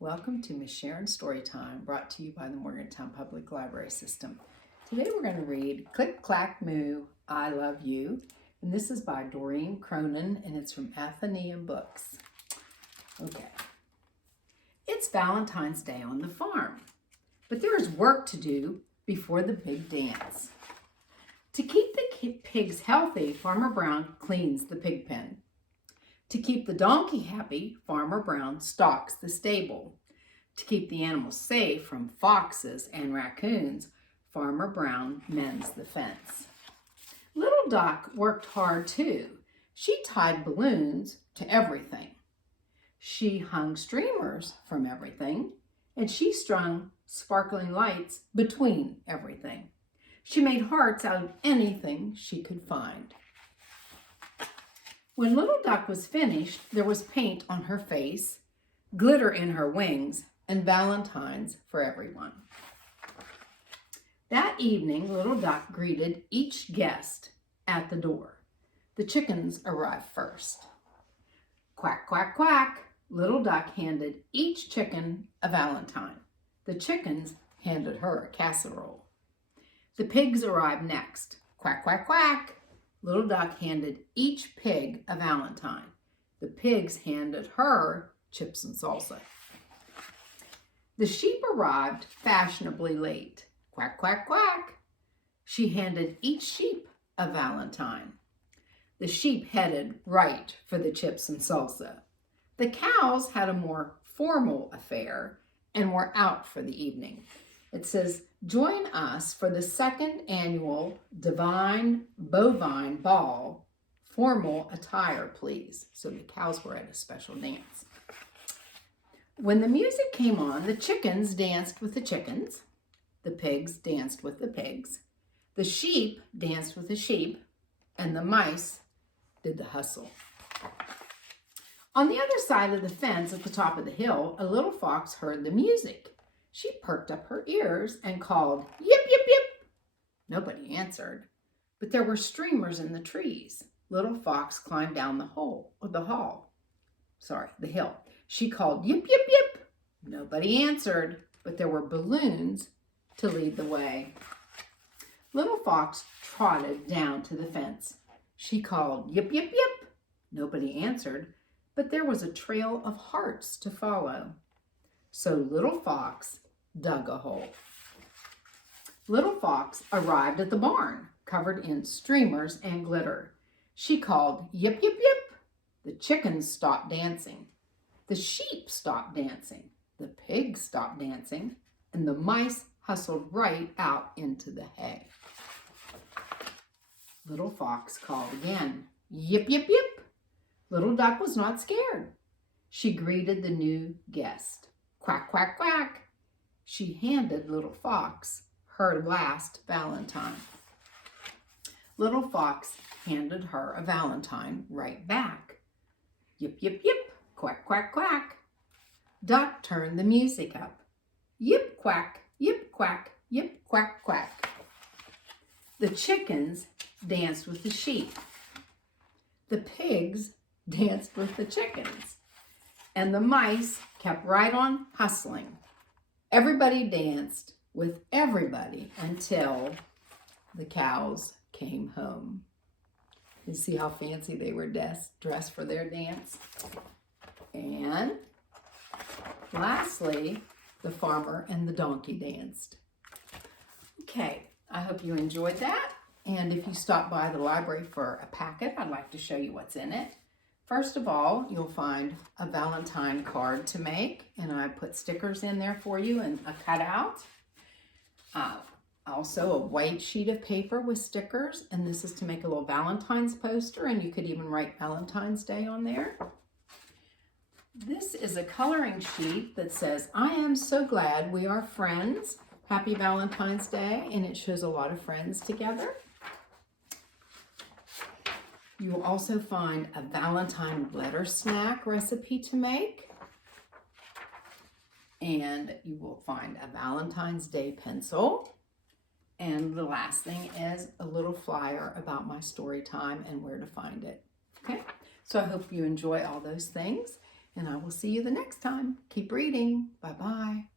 Welcome to Miss Sharon's Storytime, brought to you by the Morgantown Public Library System. Today we're going to read Click, Clack, Moo I Love You, and this is by Doreen Cronin, and it's from Athenaeum Books. Okay. It's Valentine's Day on the farm, but there is work to do before the big dance. To keep the pigs healthy, Farmer Brown cleans the pig pen. To keep the donkey happy, Farmer Brown stocks the stable. To keep the animals safe from foxes and raccoons, Farmer Brown mends the fence. Little Doc worked hard too. She tied balloons to everything. She hung streamers from everything, and she strung sparkling lights between everything. She made hearts out of anything she could find. When Little Duck was finished, there was paint on her face, glitter in her wings, and valentines for everyone. That evening, Little Duck greeted each guest at the door. The chickens arrived first. Quack, quack, quack. Little Duck handed each chicken a valentine. The chickens handed her a casserole. The pigs arrived next. Quack, quack, quack. Little Duck handed each pig a valentine. The pigs handed her chips and salsa. The sheep arrived fashionably late. Quack, quack, quack. She handed each sheep a valentine. The sheep headed right for the chips and salsa. The cows had a more formal affair and were out for the evening. It says, join us for the second annual Divine Bovine Ball. Formal attire, please. So the cows were at a special dance. When the music came on, the chickens danced with the chickens. The pigs danced with the pigs. The sheep danced with the sheep. And the mice did the hustle. On the other side of the fence at the top of the hill, a little fox heard the music. She perked up her ears and called, yip, yip, yip. Nobody answered, but there were streamers in the trees. Little Fox climbed down the hill. She called, yip, yip, yip. Nobody answered, but there were balloons to lead the way. Little Fox trotted down to the fence. She called, yip, yip, yip. Nobody answered, but there was a trail of hearts to follow. So Little Fox dug a hole. Little Fox arrived at the barn, covered in streamers and glitter. She called, yip, yip, yip. The chickens stopped dancing. The sheep stopped dancing. The pigs stopped dancing. And the mice hustled right out into the hay. Little Fox called again, yip, yip, yip. Little Duck was not scared. She greeted the new guest. Quack, quack, quack. She handed Little Fox her last valentine. Little Fox handed her a valentine right back. Yip, yip, yip. Quack, quack, quack. Duck turned the music up. Yip, quack, yip, quack, yip, quack, quack. The chickens danced with the sheep. The pigs danced with the chickens. And the mice kept right on hustling. Everybody danced with everybody until the cows came home. You see how fancy they were dressed for their dance? And lastly, the farmer and the donkey danced. Okay, I hope you enjoyed that. And if you stop by the library for a packet, I'd like to show you what's in it. First of all, you'll find a Valentine card to make, and I put stickers in there for you and a cutout. Also a white sheet of paper with stickers, and this is to make a little Valentine's poster, and you could even write Valentine's Day on there. This is a coloring sheet that says, I am so glad we are friends. Happy Valentine's Day, and it shows a lot of friends together. You will also find a Valentine letter snack recipe to make. And you will find a Valentine's Day pencil. And the last thing is a little flyer about my story time and where to find it. Okay, so I hope you enjoy all those things. and I will see you the next time. Keep reading. Bye-bye.